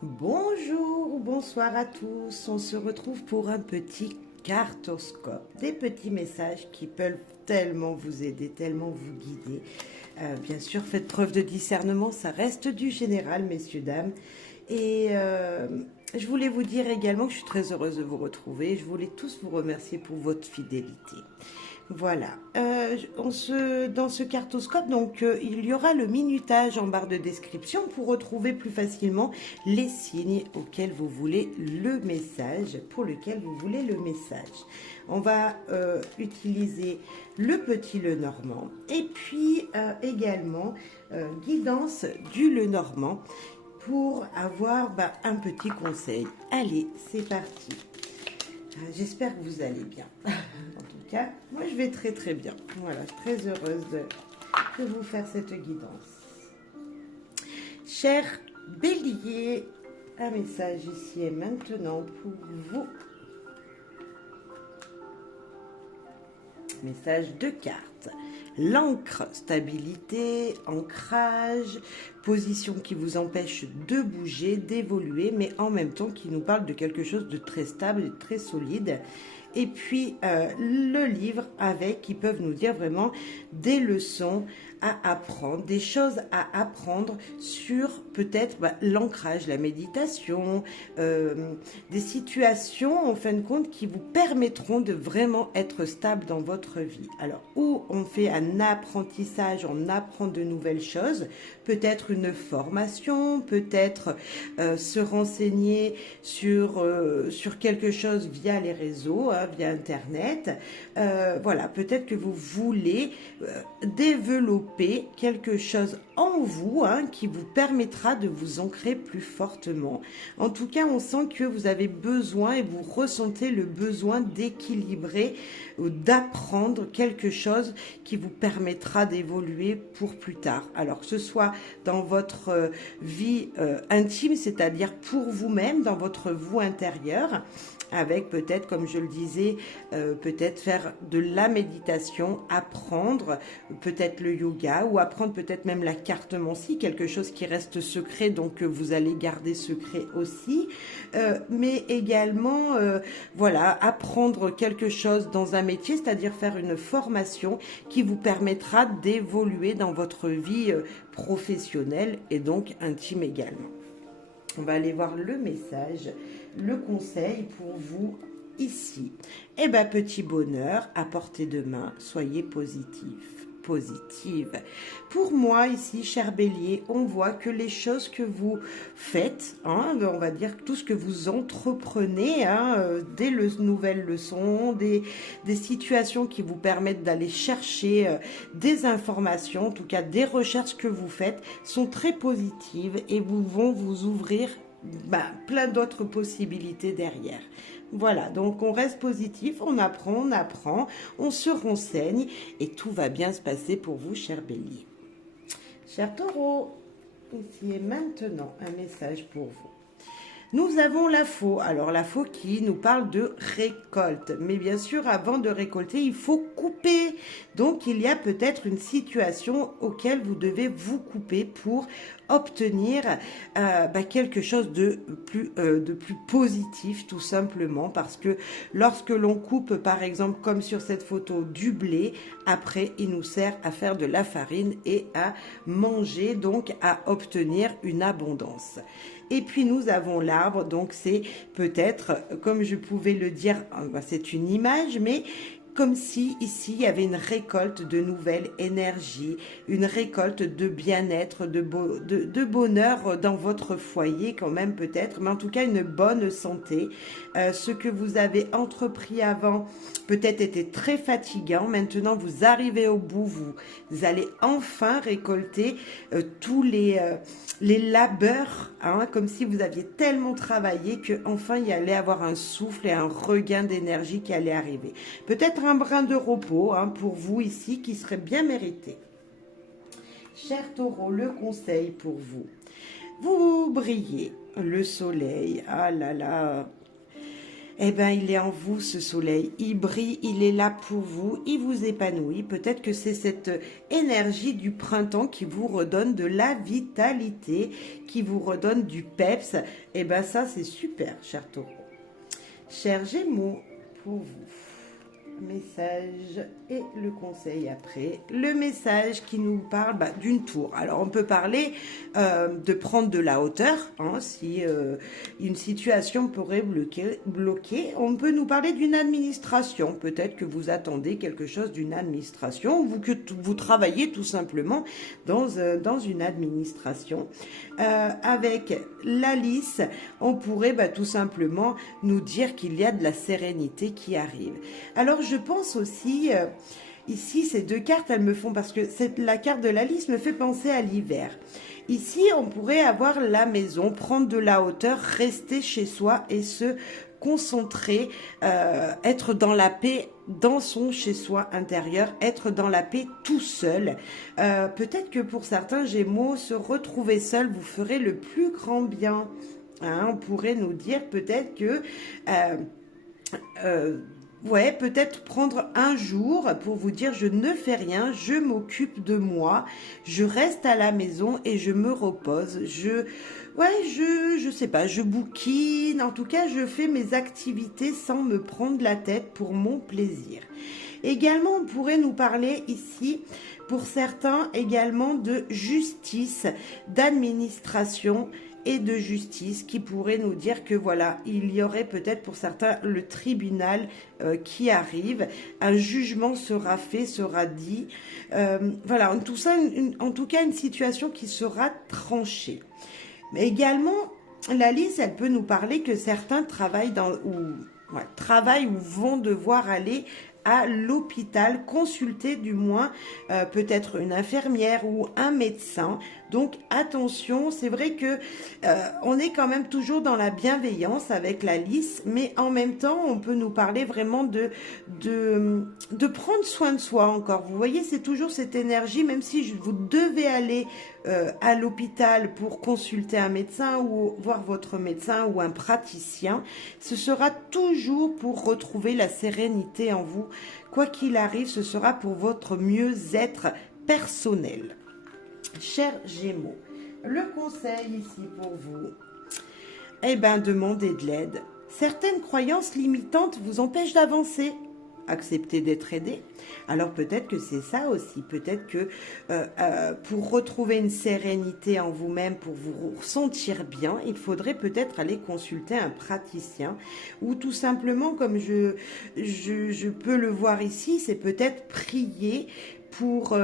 Bonjour ou bonsoir à tous, on se retrouve pour un petit cartoscope, des petits messages qui peuvent tellement vous aider, tellement vous guider. Bien sûr, faites preuve de discernement, ça reste du général, messieurs, dames. Et je voulais vous dire également que je suis très heureuse de vous retrouver. Je voulais tous vous remercier pour votre fidélité. Voilà. Dans ce cartoscope, donc, il y aura le minutage en barre de description pour retrouver plus facilement les signes auxquels vous voulez le message, pour lequel vous voulez le message. On va utiliser le petit Lenormand et puis également guidance du Lenormand pour avoir un petit conseil. Allez, c'est parti. J'espère que vous allez bien. En tout cas, moi je vais très très bien. Voilà, très heureuse de vous faire cette guidance. Cher Bélier, un message ici et maintenant pour vous. Message de cartes. L'encre, stabilité, ancrage, position qui vous empêche de bouger, d'évoluer, mais en même temps qui nous parle de quelque chose de très stable et très solide. Et puis le livre avec, qui peuvent nous dire vraiment des leçons à apprendre, des choses à apprendre sur peut-être l'ancrage, la méditation, des situations en fin de compte qui vous permettront de vraiment être stable dans votre vie. Alors, où on fait un apprentissage, on apprend de nouvelles choses, peut-être une formation, peut-être se renseigner sur quelque chose via les réseaux, via Internet. Voilà, peut-être que vous voulez développer quelque chose en vous qui vous permettra de vous ancrer plus fortement. En tout cas, on sent que vous avez besoin et vous ressentez le besoin d'équilibrer, d'apprendre quelque chose qui vous permettra d'évoluer pour plus tard. Alors que ce soit dans votre vie intime, c'est-à-dire pour vous-même, dans votre vous intérieur, avec peut-être, comme je le disais, peut-être faire de la méditation, apprendre peut-être le yoga ou apprendre peut-être même la cartomancie, quelque chose qui reste secret, donc vous allez garder secret aussi, mais également, voilà, apprendre quelque chose dans un métier, c'est-à-dire faire une formation qui vous permettra d'évoluer dans votre vie professionnelle et donc intime également. On va aller voir le message, le conseil pour vous ici. Eh bien, petit bonheur, à portée de main, soyez positive. Pour moi, ici, cher Bélier, on voit que les choses que vous faites, on va dire tout ce que vous entreprenez, des nouvelles leçons, des situations qui vous permettent d'aller chercher des informations, en tout cas des recherches que vous faites, sont très positives et vont vous ouvrir plein d'autres possibilités derrière. Voilà, donc on reste positif, on apprend, on se renseigne et tout va bien se passer pour vous, cher Bélier. Cher Taureau, ici et maintenant un message pour vous. Nous avons la faux. Alors la faux qui nous parle de récolte. Mais bien sûr, avant de récolter, il faut couper. Donc il y a peut-être une situation auquel vous devez vous couper pour obtenir quelque chose de plus positif, tout simplement, parce que lorsque l'on coupe, par exemple, comme sur cette photo, du blé, après il nous sert à faire de la farine et à manger, donc à obtenir une abondance. Et puis nous avons l'arbre, donc c'est peut-être, comme je pouvais le dire, c'est une image, mais comme si ici il y avait une récolte de nouvelles énergies, une récolte de bien-être, de bonheur dans votre foyer quand même peut-être, mais en tout cas une bonne santé. Ce que vous avez entrepris avant peut-être était très fatigant, maintenant vous arrivez au bout, vous allez enfin récolter tous les labeurs, comme si vous aviez tellement travaillé qu'enfin il y allait avoir un souffle et un regain d'énergie qui allait arriver. Peut-être un brin de repos pour vous ici qui serait bien mérité. Cher Taureau, le conseil pour vous. Vous brillez, le soleil, ah là là. eh ben, il est en vous, ce soleil. Il brille, il est là pour vous, il vous épanouit. Peut-être que c'est cette énergie du printemps qui vous redonne de la vitalité, qui vous redonne du peps. Eh ben, ça, c'est super, cher Taureau. Cher Gémeaux, pour vous. Message et le conseil après. Le message qui nous parle d'une tour. Alors on peut parler de prendre de la hauteur, hein, si une situation pourrait bloquer. On peut nous parler d'une administration. Peut-être que vous attendez quelque chose d'une administration ou que vous travaillez tout simplement dans une administration. Avec la lice, on pourrait tout simplement nous dire qu'il y a de la sérénité qui arrive. Alors je pense aussi, ici ces deux cartes, elles me font, parce que la carte de la lice me fait penser à l'hiver. Ici, on pourrait avoir la maison, prendre de la hauteur, rester chez soi et se concentrer, être dans la paix dans son chez-soi intérieur, être dans la paix tout seul. Peut-être que pour certains Gémeaux, se retrouver seul vous ferait le plus grand bien. Hein, on pourrait nous dire peut-être que... ouais, peut-être prendre un jour pour vous dire je ne fais rien, je m'occupe de moi, je reste à la maison et je me repose. Je sais pas, je bouquine, en tout cas je fais mes activités sans me prendre la tête pour mon plaisir. Également, on pourrait nous parler ici, pour certains également, de justice, d'administration et de justice, qui pourrait nous dire que voilà, il y aurait peut-être pour certains le tribunal qui arrive, un jugement sera fait, sera dit, voilà, tout ça, en tout cas une situation qui sera tranchée. Mais également, la liste, elle peut nous parler que certains travaillent ou vont devoir aller à l'hôpital, consulter du moins peut-être une infirmière ou un médecin. Donc attention, c'est vrai que on est quand même toujours dans la bienveillance avec la lice, mais en même temps, on peut nous parler vraiment de prendre soin de soi encore. Vous voyez, c'est toujours cette énergie, même si vous devez aller à l'hôpital pour consulter un médecin ou voir votre médecin ou un praticien, ce sera toujours pour retrouver la sérénité en vous. Quoi qu'il arrive, ce sera pour votre mieux-être personnel. Chers Gémeaux, le conseil ici pour vous, eh bien, demandez de l'aide. Certaines croyances limitantes vous empêchent d'avancer. Acceptez d'être aidé. Alors peut-être que c'est ça aussi. Peut-être que pour retrouver une sérénité en vous-même, pour vous sentir bien, il faudrait peut-être aller consulter un praticien ou tout simplement, comme je peux le voir ici, c'est peut-être prier pour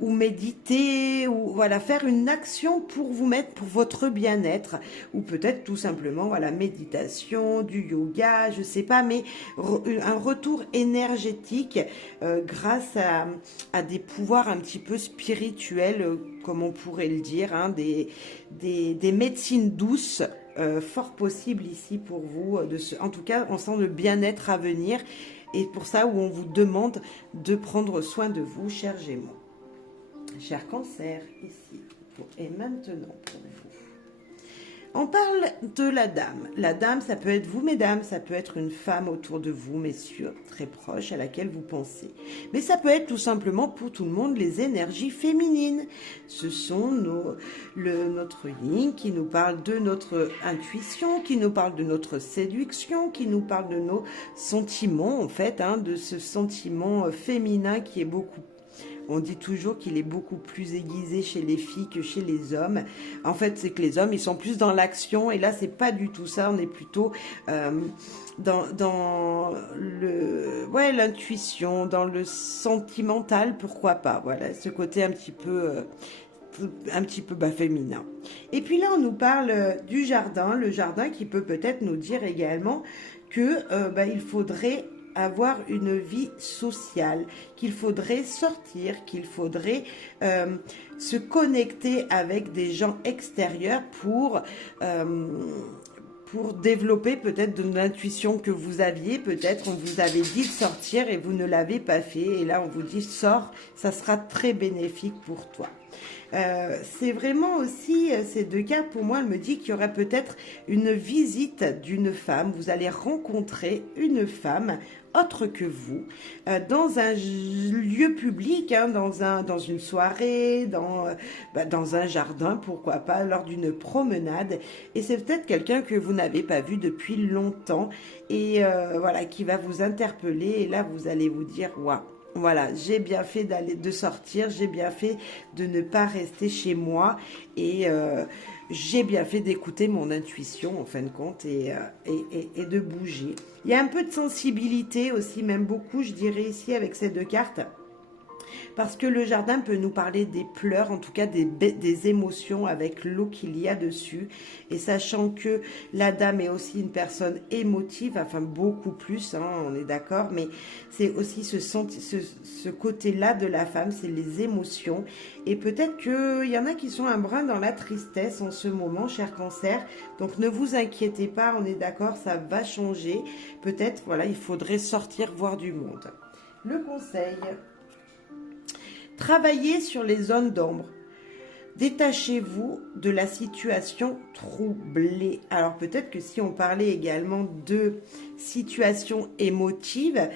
ou méditer ou voilà, faire une action pour vous mettre pour votre bien-être, ou peut-être tout simplement voilà, méditation, du yoga, je sais pas, mais un retour énergétique grâce à des pouvoirs un petit peu spirituels, comme on pourrait le dire, hein, des médecines douces. Fort possible ici pour vous, en tout cas on sent le bien-être à venir. Et pour ça, où on vous demande de prendre soin de vous, chers Gémeaux. Cher Cancer, ici, et maintenant pour vous. On parle de la dame. La dame, ça peut être vous, mesdames, ça peut être une femme autour de vous, messieurs, très proche, à laquelle vous pensez. Mais ça peut être tout simplement pour tout le monde les énergies féminines. Ce sont notre yin qui nous parle de notre intuition, qui nous parle de notre séduction, qui nous parle de nos sentiments, en fait, hein, de ce sentiment féminin qui est beaucoup. On dit toujours qu'il est beaucoup plus aiguisé chez les filles que chez les hommes. En fait, c'est que les hommes, ils sont plus dans l'action. Et là, c'est pas du tout ça. On est plutôt dans l'intuition, dans le sentimental, pourquoi pas. Voilà, ce côté un petit peu féminin. Et puis là, on nous parle du jardin. Le jardin qui peut peut-être nous dire également que il faudrait avoir une vie sociale, qu'il faudrait sortir, qu'il faudrait se connecter avec des gens extérieurs pour développer peut-être de l'intuition que vous aviez. Peut-être on vous avait dit de sortir et vous ne l'avez pas fait. Et là, on vous dit, sors, ça sera très bénéfique pour toi. C'est vraiment aussi, ces deux cartes, pour moi, elle me dit qu'il y aurait peut-être une visite d'une femme. Vous allez rencontrer une femme autre que vous, dans un lieu public, hein, dans une soirée, dans un jardin, pourquoi pas, lors d'une promenade. Et c'est peut-être quelqu'un que vous n'avez pas vu depuis longtemps et voilà, qui va vous interpeller. Et là, vous allez vous dire, waouh. Voilà, j'ai bien fait de sortir, j'ai bien fait de ne pas rester chez moi et j'ai bien fait d'écouter mon intuition en fin de compte et de bouger. Il y a un peu de sensibilité aussi, même beaucoup, je dirais ici avec ces deux cartes. Parce que le jardin peut nous parler des pleurs, en tout cas des émotions avec l'eau qu'il y a dessus. Et sachant que la dame est aussi une personne émotive, enfin beaucoup plus, hein, on est d'accord, mais c'est aussi ce côté-là de la femme, c'est les émotions. Et peut-être qu'il y en a qui sont un brin dans la tristesse en ce moment, cher Cancer. Donc ne vous inquiétez pas, on est d'accord, ça va changer. Peut-être, voilà, il faudrait sortir, voir du monde. Le conseil... Travaillez sur les zones d'ombre. Détachez-vous de la situation troublée. Alors peut-être que si on parlait également de situation émotive,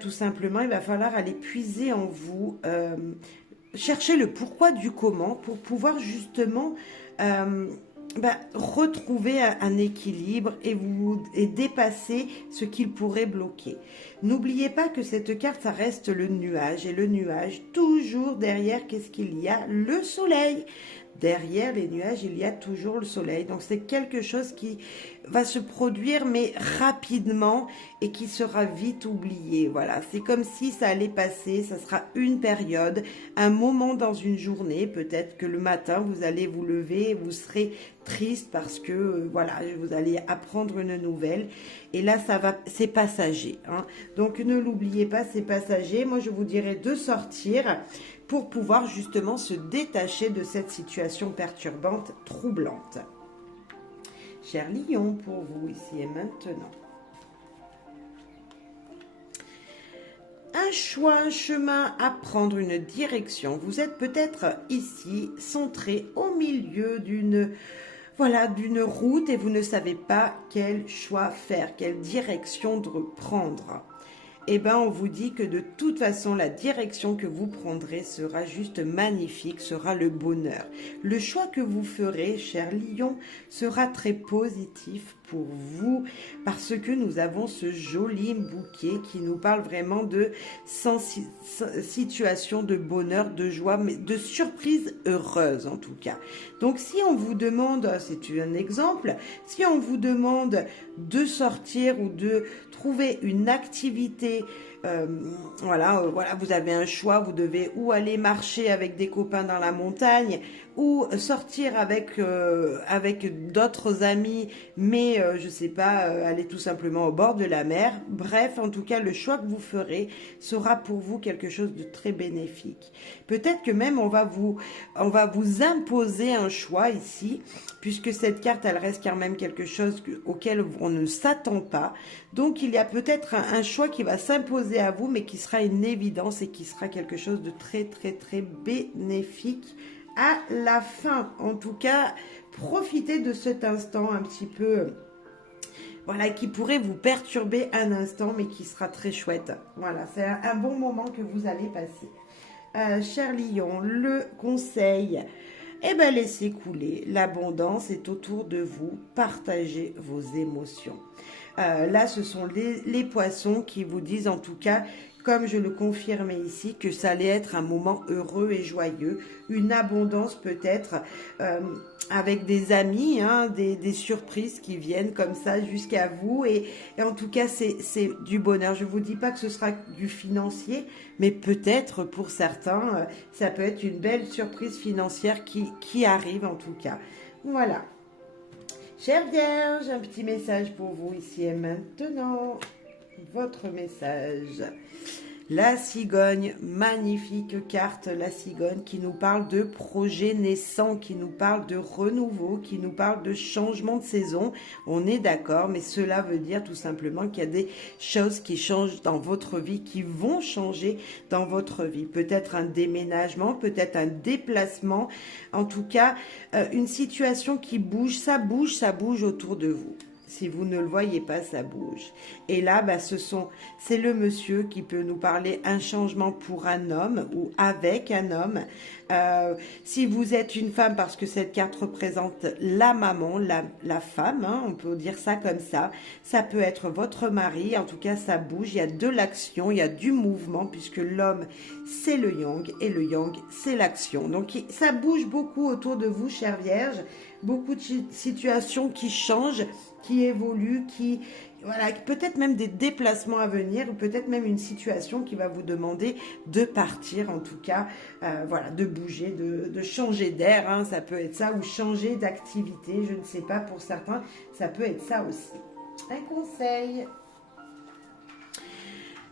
tout simplement, il va falloir aller puiser en vous, chercher le pourquoi du comment pour pouvoir justement retrouver un équilibre et dépasser ce qu'il pourrait bloquer. N'oubliez pas que cette carte, ça reste le nuage. Et le nuage, toujours derrière, qu'est-ce qu'il y a? Le soleil. Derrière les nuages, il y a toujours le soleil. Donc c'est quelque chose qui va se produire, mais rapidement et qui sera vite oublié. Voilà, c'est comme si ça allait passer, ça sera une période, un moment dans une journée. Peut-être que le matin, vous allez vous lever et vous serez triste parce que, voilà, vous allez apprendre une nouvelle. Et là, c'est passager, hein. Donc ne l'oubliez pas, c'est passager. Moi, je vous dirais de sortir pour pouvoir justement se détacher de cette situation perturbante, troublante. Cher Lion, pour vous ici et maintenant. Un choix, un chemin à prendre, une direction. Vous êtes peut-être ici, centré au milieu d'une route et vous ne savez pas quel choix faire, quelle direction de prendre. Eh bien, on vous dit que de toute façon, la direction que vous prendrez sera juste magnifique, sera le bonheur. Le choix que vous ferez, cher Lion, sera très positif pour vous parce que nous avons ce joli bouquet qui nous parle vraiment de situation de bonheur, de joie, mais de surprise heureuse en tout cas. Donc si on vous demande, c'est un exemple, si on vous demande de sortir ou de trouver une activité, voilà, vous avez un choix, vous devez ou aller marcher avec des copains dans la montagne ou sortir avec d'autres amis, mais je sais pas, aller tout simplement au bord de la mer. Bref, en tout cas, le choix que vous ferez sera pour vous quelque chose de très bénéfique. Peut-être que même on va vous imposer un choix ici, puisque cette carte, elle reste quand même quelque chose auquel on ne s'attend pas. Donc, il y a peut-être un choix qui va s'imposer à vous, mais qui sera une évidence et qui sera quelque chose de très, très, très bénéfique à la fin. En tout cas, profitez de cet instant un petit peu, voilà, qui pourrait vous perturber un instant, mais qui sera très chouette. Voilà, c'est un bon moment que vous allez passer. Cher Lion, le conseil... laissez couler, l'abondance est autour de vous, partagez vos émotions. Là, ce sont les poissons qui vous disent en tout cas, comme je le confirmais ici, que ça allait être un moment heureux et joyeux, une abondance peut-être avec des amis, hein, des surprises qui viennent comme ça jusqu'à vous et en tout cas c'est du bonheur. Je ne vous dis pas que ce sera du financier, mais peut-être pour certains, ça peut être une belle surprise financière qui arrive en tout cas. Voilà. Chère Vierge, un petit message pour vous ici et maintenant. Votre message. La cigogne, magnifique carte, la cigogne qui nous parle de projet naissant, qui nous parle de renouveau, qui nous parle de changement de saison. On est d'accord, mais cela veut dire tout simplement qu'il y a des choses qui changent dans votre vie, qui vont changer dans votre vie. Peut-être un déménagement, peut-être un déplacement, en tout cas une situation qui bouge, ça bouge autour de vous. Si vous ne le voyez pas, ça bouge. Et là, c'est le monsieur qui peut nous parler un changement pour un homme ou avec un homme. Si vous êtes une femme, parce que cette carte représente la maman, la femme, hein, on peut dire ça comme ça. Ça peut être votre mari. En tout cas, ça bouge. Il y a de l'action, il y a du mouvement, puisque l'homme, c'est le yang et le yang, c'est l'action. Donc, ça bouge beaucoup autour de vous, chère Vierge. Beaucoup de situations qui changent, qui évoluent, voilà, peut-être même des déplacements à venir, ou peut-être même une situation qui va vous demander de partir, en tout cas, voilà, de bouger, de changer d'air, hein, ça peut être ça, ou changer d'activité, je ne sais pas, pour certains, ça peut être ça aussi. Un conseil.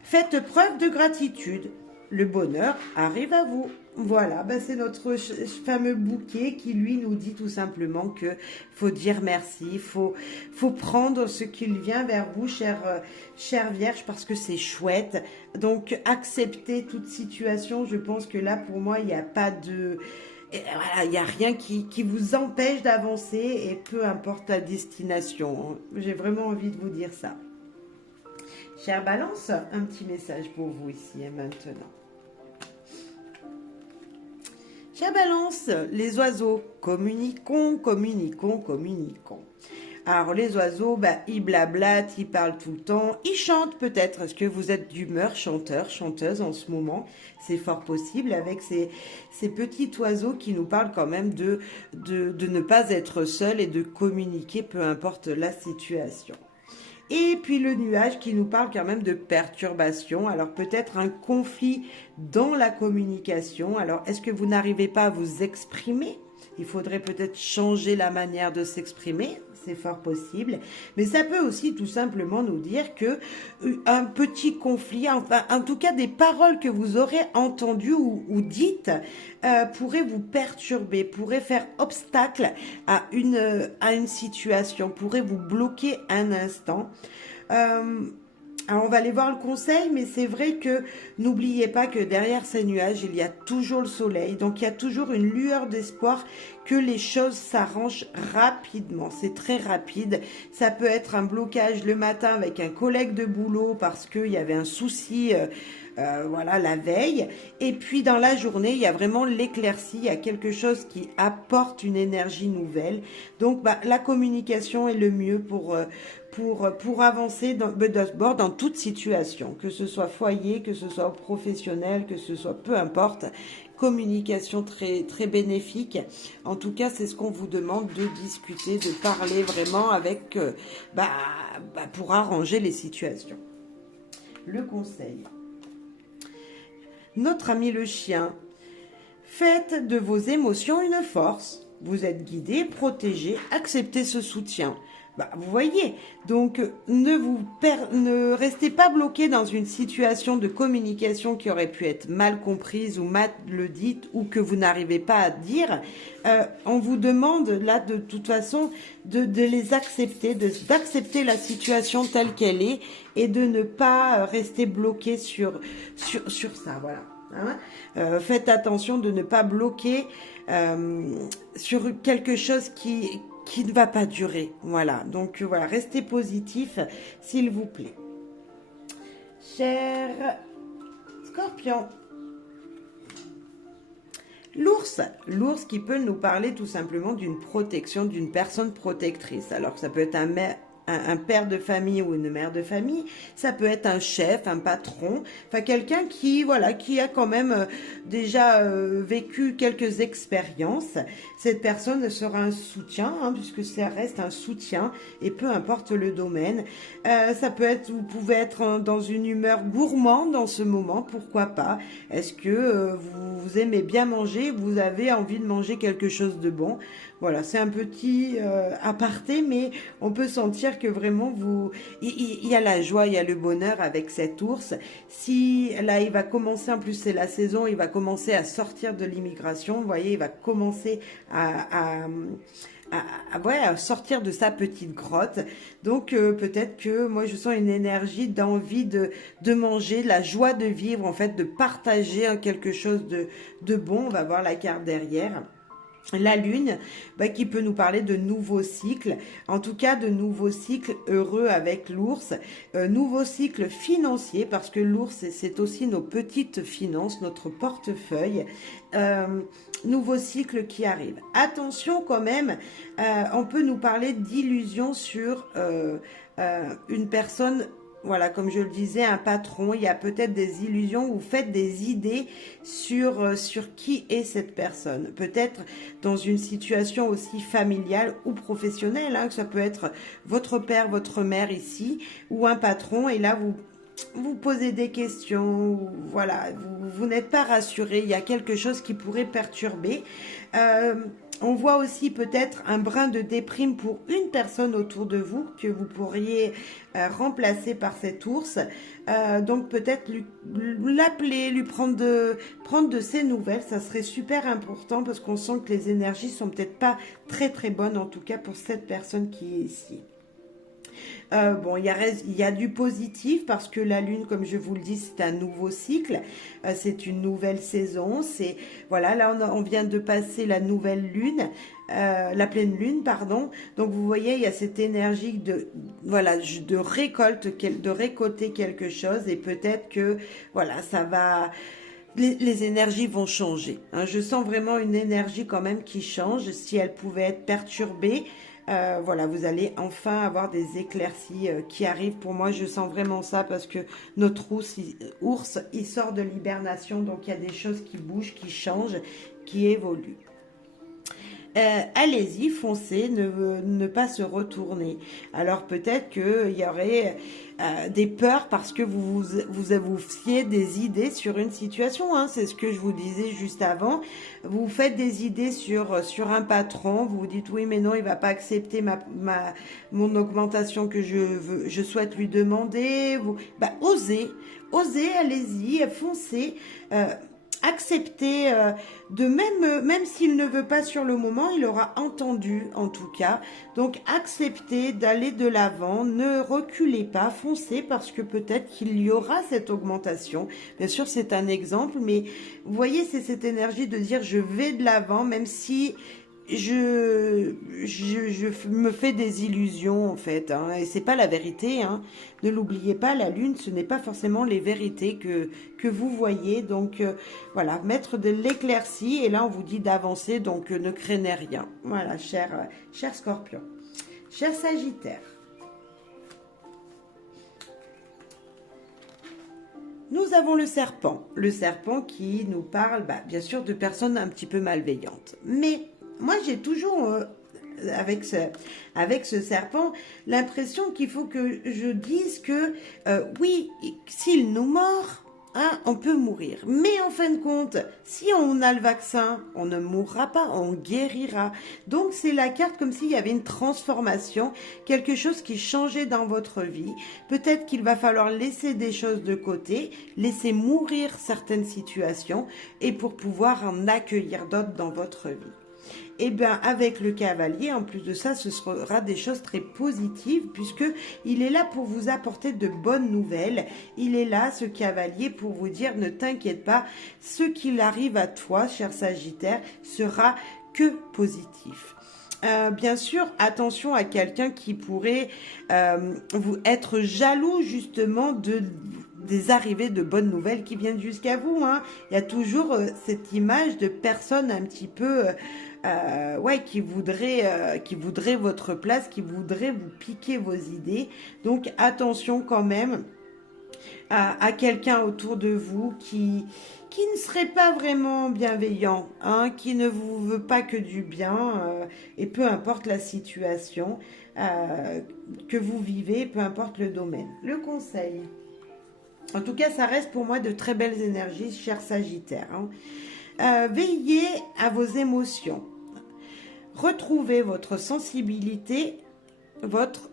Faites preuve de gratitude. Le bonheur arrive à vous. Voilà, c'est notre fameux bouquet qui, lui, nous dit tout simplement que faut dire merci, faut prendre ce qu'il vient vers vous, chère Vierge, parce que c'est chouette. Donc, acceptez toute situation. Je pense que là, pour moi, il n'y a pas de... Voilà, il n'y a rien qui vous empêche d'avancer, et peu importe la destination. J'ai vraiment envie de vous dire ça. Chère Balance, un petit message pour vous ici et maintenant. Chère Balance, les oiseaux, communiquons. Alors les oiseaux, ils blablatent, ils parlent tout le temps, ils chantent peut-être. Est-ce que vous êtes d'humeur chanteur, chanteuse en ce moment? C'est fort possible avec ces petits oiseaux qui nous parlent quand même de ne pas être seul et de communiquer, peu importe la situation. Et puis le nuage qui nous parle quand même de perturbation. Alors peut-être un conflit dans la communication. Alors est-ce que vous n'arrivez pas à vous exprimer? Il faudrait peut-être changer la manière de s'exprimer. C'est fort possible. Mais ça peut aussi tout simplement nous dire que un petit conflit, enfin en tout cas des paroles que vous aurez entendues ou dites pourraient vous perturber, pourraient faire obstacle à une situation, pourraient vous bloquer un instant. Alors on va aller voir le conseil, mais c'est vrai que n'oubliez pas que derrière ces nuages, il y a toujours le soleil. Donc il y a toujours une lueur d'espoir que les choses s'arrangent rapidement. C'est très rapide. Ça peut être un blocage le matin avec un collègue de boulot parce qu'il y avait un souci voilà, la veille. Et puis dans la journée, il y a vraiment l'éclaircie. Il y a quelque chose qui apporte une énergie nouvelle. Donc la communication est le mieux pour avancer d'abord dans toute situation, que ce soit foyer, que ce soit professionnel, que ce soit peu importe, communication très, très bénéfique. En tout cas, c'est ce qu'on vous demande, de discuter, de parler vraiment avec, pour arranger les situations. Le conseil. Notre ami le chien, faites de vos émotions une force. Vous êtes guidé, protégé, acceptez ce soutien. Vous voyez, donc ne restez pas bloqué dans une situation de communication qui aurait pu être mal comprise ou mal le dite ou que vous n'arrivez pas à dire. On vous demande là de toute façon de les accepter, d'accepter la situation telle qu'elle est et de ne pas rester bloqué sur ça, voilà. Hein, faites attention de ne pas bloquer sur quelque chose qui ne va pas durer. Voilà, donc voilà, restez positif, s'il vous plaît. Cher Scorpion, l'ours qui peut nous parler tout simplement d'une protection, d'une personne protectrice. Alors ça peut être un père de famille ou une mère de famille, ça peut être un chef, un patron, enfin quelqu'un qui a quand même déjà vécu quelques expériences. Cette personne sera un soutien, puisque ça reste un soutien, et peu importe le domaine. Ça peut être, vous pouvez être dans une humeur gourmande en ce moment, pourquoi pas. Est-ce que vous aimez bien manger, vous avez envie de manger quelque chose de bon? Voilà, c'est un petit aparté, mais on peut sentir dire que vraiment il y a la joie, il y a le bonheur avec cet ours. Si là, il va commencer, en plus c'est la saison, il va commencer à sortir de l'immigration. Vous voyez, il va commencer ouais, à sortir de sa petite grotte. Donc peut-être que moi je sens une énergie d'envie de manger, la joie de vivre, en fait, de partager quelque chose de bon. On va voir la carte derrière. La lune, qui peut nous parler de nouveaux cycles, en tout cas de nouveaux cycles heureux avec l'ours, nouveaux cycles financiers, parce que l'ours, c'est aussi nos petites finances, notre portefeuille, nouveaux cycles qui arrivent. Attention quand même, on peut nous parler d'illusions sur une personne. Voilà, comme je le disais, un patron, il y a peut-être des illusions, vous faites des idées sur qui est cette personne. Peut-être dans une situation aussi familiale ou professionnelle, que ça peut être votre père, votre mère ici, ou un patron, et là vous posez des questions, voilà, vous n'êtes pas rassuré, il y a quelque chose qui pourrait perturber. On voit aussi peut-être un brin de déprime pour une personne autour de vous que vous pourriez remplacer par cet ours. Donc peut-être l'appeler, lui prendre de ses nouvelles, ça serait super important parce qu'on sent que les énergies sont peut-être pas très très bonnes, en tout cas pour cette personne qui est ici. Bon, il y a du positif parce que la lune, comme je vous le dis, c'est un nouveau cycle, c'est une nouvelle saison. C'est voilà, là on vient de passer la nouvelle lune, la pleine lune, pardon. Donc vous voyez, il y a cette énergie de récolter quelque chose et peut-être que voilà, ça va. Les énergies vont changer. Je sens vraiment une énergie quand même qui change. Si elle pouvait être perturbée, voilà, vous allez enfin avoir des éclaircies qui arrivent. Pour moi, je sens vraiment ça parce que notre ours, il sort de l'hibernation. Donc, il y a des choses qui bougent, qui changent, qui évoluent. Allez-y, foncez, ne pas se retourner. Alors peut-être qu'il y aurait des peurs parce que vous fiez des idées sur une situation. C'est ce que je vous disais juste avant. Vous faites des idées sur un patron. Vous vous dites oui, mais non, il va pas accepter mon augmentation que je souhaite lui demander. Osez, allez-y, foncez. Accepter même s'il ne veut pas sur le moment, il aura entendu en tout cas. Donc acceptez d'aller de l'avant, ne reculez pas, foncez parce que peut-être qu'il y aura cette augmentation. Bien sûr, c'est un exemple, mais vous voyez, c'est cette énergie de dire je vais de l'avant même si je me fais des illusions en fait, et c'est pas la vérité. Ne l'oubliez pas, la lune, ce n'est pas forcément les vérités que vous voyez. Donc voilà, mettre de l'éclaircie et là on vous dit d'avancer, donc ne craignez rien. Voilà, cher Scorpion, cher Sagittaire. Nous avons le serpent qui nous parle bien sûr de personnes un petit peu malveillantes, mais moi, j'ai toujours, avec ce serpent, l'impression qu'il faut que je dise que, oui, s'il nous mord, on peut mourir. Mais en fin de compte, si on a le vaccin, on ne mourra pas, on guérira. Donc, c'est la carte comme s'il y avait une transformation, quelque chose qui changeait dans votre vie. Peut-être qu'il va falloir laisser des choses de côté, laisser mourir certaines situations et pour pouvoir en accueillir d'autres dans votre vie. Et bien avec le cavalier, en plus de ça, ce sera des choses très positives puisque il est là pour vous apporter de bonnes nouvelles. Il est là, ce cavalier, pour vous dire ne t'inquiète pas, ce qu'il arrive à toi, cher Sagittaire, sera que positif. Bien sûr, attention à quelqu'un qui pourrait vous être jaloux justement des arrivées de bonnes nouvelles qui viennent jusqu'à vous. Il y a toujours cette image de personnes un petit peu qui voudraient votre place, qui voudraient vous piquer vos idées. Donc attention quand même à quelqu'un autour de vous qui ne serait pas vraiment bienveillant, qui ne vous veut pas que du bien, et peu importe la situation que vous vivez, peu importe le domaine. Le conseil. En tout cas, ça reste pour moi de très belles énergies, cher Sagittaire. Veillez à vos émotions. Retrouvez votre sensibilité, votre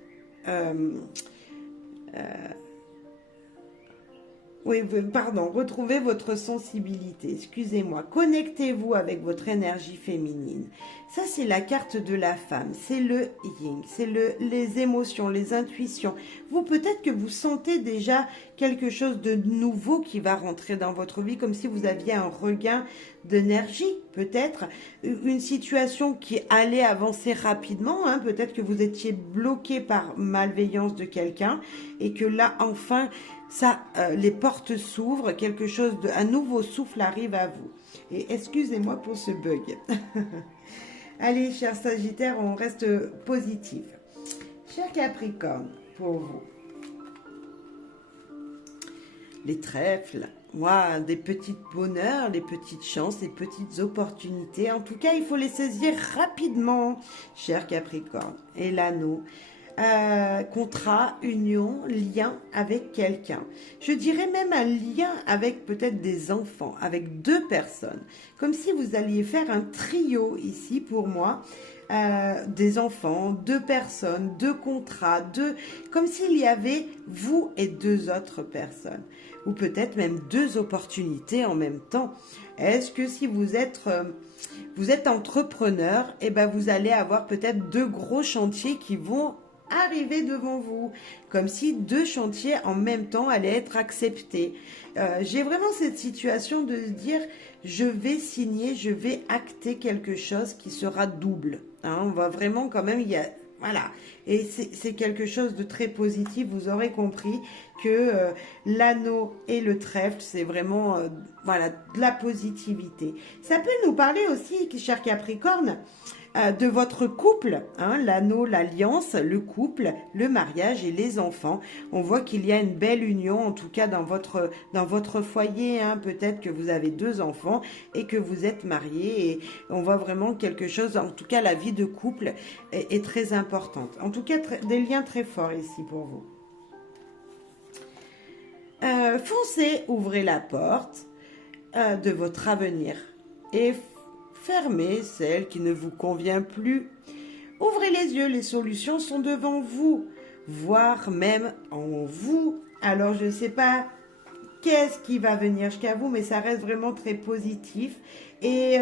oui, pardon, retrouvez votre sensibilité, excusez-moi. Connectez-vous avec votre énergie féminine. Ça, c'est la carte de la femme, c'est le yin, c'est les émotions, les intuitions. Vous, peut-être que vous sentez déjà quelque chose de nouveau qui va rentrer dans votre vie, comme si vous aviez un regain d'énergie, peut-être. Une situation qui allait avancer rapidement, hein, peut-être que vous étiez bloqué par malveillance de quelqu'un et que là, enfin, ça, les portes s'ouvrent, un nouveau souffle arrive à vous. Et excusez-moi pour ce bug. Allez, chers Sagittaires, on reste positif. Cher Capricorne, pour vous, les trèfles, des petits bonheurs, des petites chances, des petites opportunités. En tout cas, il faut les saisir rapidement, cher Capricorne. Et l'anneau. Contrat, union, lien avec quelqu'un. Je dirais même un lien avec peut-être des enfants, avec deux personnes. Comme si vous alliez faire un trio ici pour moi. Des enfants, deux personnes, deux contrats, comme s'il y avait vous et deux autres personnes. Ou peut-être même deux opportunités en même temps. Est-ce que si vous êtes entrepreneur, eh ben vous allez avoir peut-être deux gros chantiers qui vont arriver devant vous, comme si deux chantiers en même temps allaient être acceptés. J'ai vraiment cette situation de se dire, je vais signer, je vais acter quelque chose qui sera double. Hein, on va vraiment quand même, voilà. Et c'est quelque chose de très positif. Vous aurez compris que l'anneau et le trèfle, c'est vraiment de la positivité. Ça peut nous parler aussi, cher Capricorne, de votre couple, hein, l'anneau, l'alliance, le couple, le mariage et les enfants. On voit qu'il y a une belle union, en tout cas dans votre foyer. Hein, peut-être que vous avez deux enfants et que vous êtes mariés. Et on voit vraiment quelque chose, en tout cas la vie de couple est très importante. En tout cas, des liens très forts ici pour vous. Foncez, ouvrez la porte de votre avenir et fermez celle qui ne vous convient plus. Ouvrez les yeux, les solutions sont devant vous, voire même en vous. Alors je ne sais pas qu'est-ce qui va venir jusqu'à vous, mais ça reste vraiment très positif. Et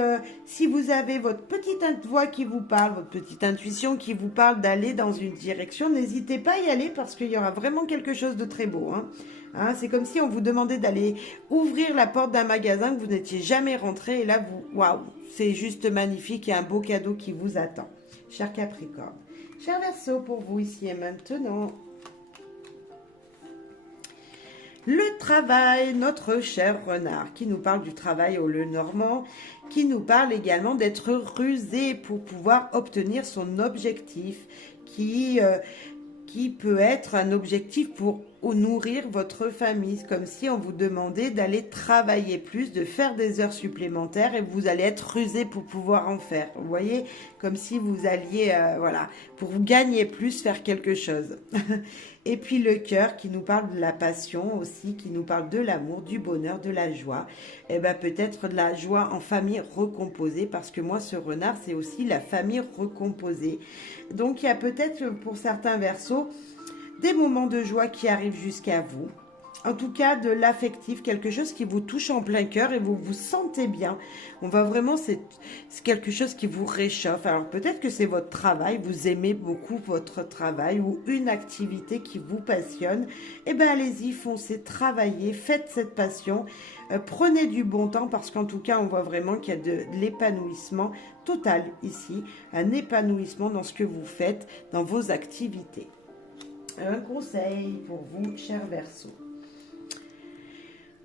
si vous avez votre petite voix qui vous parle, votre petite intuition qui vous parle d'aller dans une direction, n'hésitez pas à y aller parce qu'il y aura vraiment quelque chose de très beau. Hein, c'est comme si on vous demandait d'aller ouvrir la porte d'un magasin que vous n'étiez jamais rentré et là, waouh, c'est juste magnifique et un beau cadeau qui vous attend. Cher Capricorne, cher Verseau, pour vous ici et maintenant. Le travail, notre cher renard, qui nous parle du travail au Le Normand, qui nous parle également d'être rusé pour pouvoir obtenir son objectif, qui peut être un objectif pour nourrir votre famille, comme si on vous demandait d'aller travailler plus, de faire des heures supplémentaires et vous allez être rusé pour pouvoir en faire. Vous voyez, comme si vous alliez, pour vous gagner plus, faire quelque chose. Et puis le cœur qui nous parle de la passion aussi, qui nous parle de l'amour, du bonheur, de la joie. Et bien peut-être de la joie en famille recomposée, parce que moi, ce renard, c'est aussi la famille recomposée. Donc il y a peut-être pour certains Verseaux des moments de joie qui arrivent jusqu'à vous. En tout cas, de l'affectif, quelque chose qui vous touche en plein cœur et vous vous sentez bien. On va vraiment, c'est quelque chose qui vous réchauffe. Alors peut-être que c'est votre travail, vous aimez beaucoup votre travail ou une activité qui vous passionne. Eh bien, allez-y, foncez, travaillez, faites cette passion. Prenez du bon temps parce qu'en tout cas, on voit vraiment qu'il y a de l'épanouissement total ici. Un épanouissement dans ce que vous faites, dans vos activités. Un conseil pour vous, cher Verseau.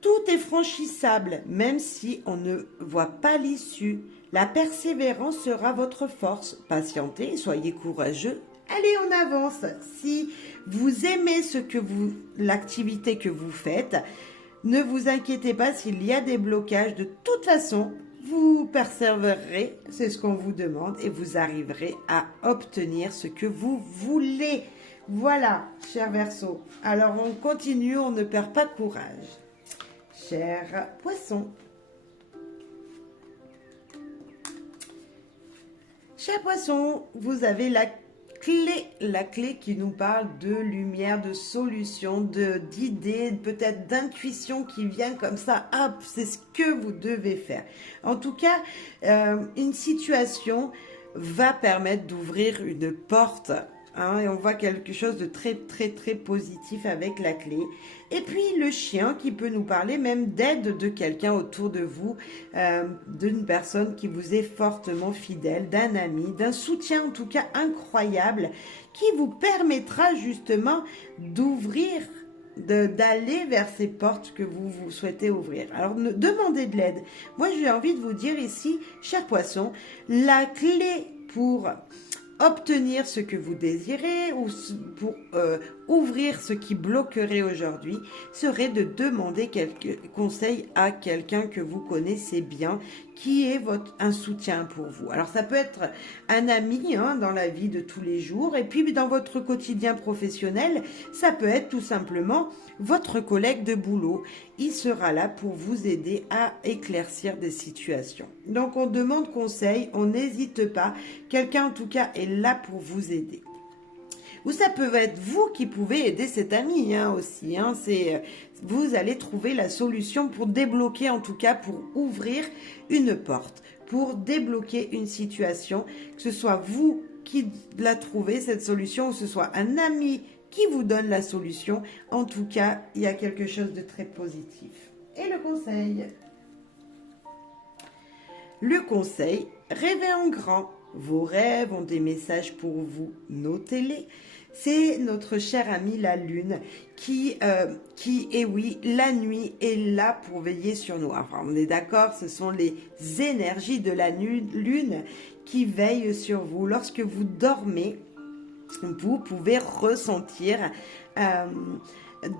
Tout est franchissable, même si on ne voit pas l'issue. La persévérance sera votre force. Patientez, soyez courageux. Allez, on avance. Si vous aimez l'activité que vous faites, ne vous inquiétez pas s'il y a des blocages. De toute façon, vous persévérerez, c'est ce qu'on vous demande, et vous arriverez à obtenir ce que vous voulez. Voilà, cher Verseau. Alors, on continue, on ne perd pas courage. Cher Poisson. Cher Poisson, vous avez la clé, la clé qui nous parle de lumière, de solution, d'idées, peut-être d'intuition qui vient comme ça, hop, c'est ce que vous devez faire. En tout cas, une situation va permettre d'ouvrir une porte. Hein, et on voit quelque chose de très très très positif avec la clé. Et puis le chien qui peut nous parler même d'aide de quelqu'un autour de vous, d'une personne qui vous est fortement fidèle, d'un ami, d'un soutien en tout cas incroyable, qui vous permettra justement d'ouvrir, d'aller vers ces portes que vous souhaitez ouvrir. Alors demandez de l'aide. Moi j'ai envie de vous dire ici, cher poisson, la clé pour obtenir ce que vous désirez ou pour ouvrir ce qui bloquerait aujourd'hui serait de demander quelques conseils à quelqu'un que vous connaissez bien, qui est un soutien pour vous. Alors ça peut être un ami dans la vie de tous les jours, et puis dans votre quotidien professionnel, ça peut être tout simplement votre collègue de boulot. Il sera là pour vous aider à éclaircir des situations. Donc on demande conseil, on n'hésite pas. Quelqu'un en tout cas est là pour vous aider. Ou ça peut être vous qui pouvez aider cet ami aussi. Vous allez trouver la solution pour débloquer, en tout cas pour ouvrir une porte, pour débloquer une situation, que ce soit vous qui la trouvez cette solution, ou que ce soit un ami qui vous donne la solution. En tout cas, il y a quelque chose de très positif. Et le conseil ? Le conseil, rêvez en grand. Vos rêves ont des messages pour vous, notez-les. C'est notre chère amie la lune qui, et oui, la nuit est là pour veiller sur nous. Enfin, on est d'accord, ce sont les énergies de la lune qui veillent sur vous. Lorsque vous dormez, vous pouvez ressentir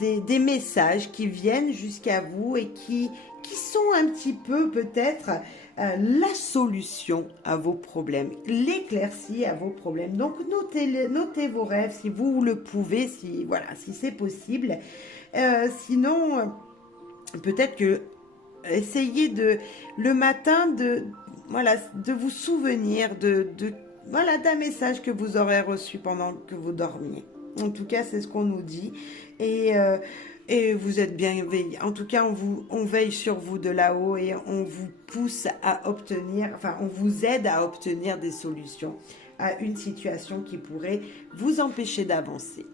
des messages qui viennent jusqu'à vous et qui sont un petit peu peut-être la solution à vos problèmes, l'éclaircie à vos problèmes. Donc notez vos rêves si vous le pouvez, si c'est possible. Sinon, peut-être que essayez le matin de vous souvenir d'un message que vous aurez reçu pendant que vous dormiez. En tout cas, c'est ce qu'on nous dit. Et vous êtes bienveillants. En tout cas, on veille sur vous de là-haut et on vous pousse à obtenir, on vous aide à obtenir des solutions à une situation qui pourrait vous empêcher d'avancer.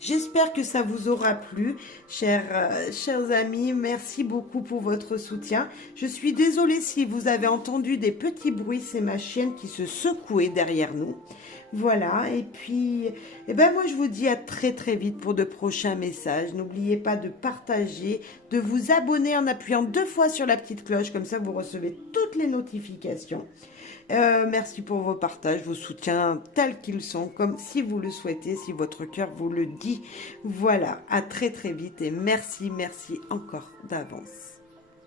J'espère que ça vous aura plu, chers amis. Merci beaucoup pour votre soutien. Je suis désolée si vous avez entendu des petits bruits. C'est ma chienne qui se secouait derrière nous. Voilà, et puis, moi je vous dis à très très vite pour de prochains messages. N'oubliez pas de partager, de vous abonner en appuyant 2 fois sur la petite cloche, comme ça vous recevez toutes les notifications. Merci pour vos partages, vos soutiens tels qu'ils sont, comme si vous le souhaitez, si votre cœur vous le dit. Voilà, à très très vite et merci encore d'avance.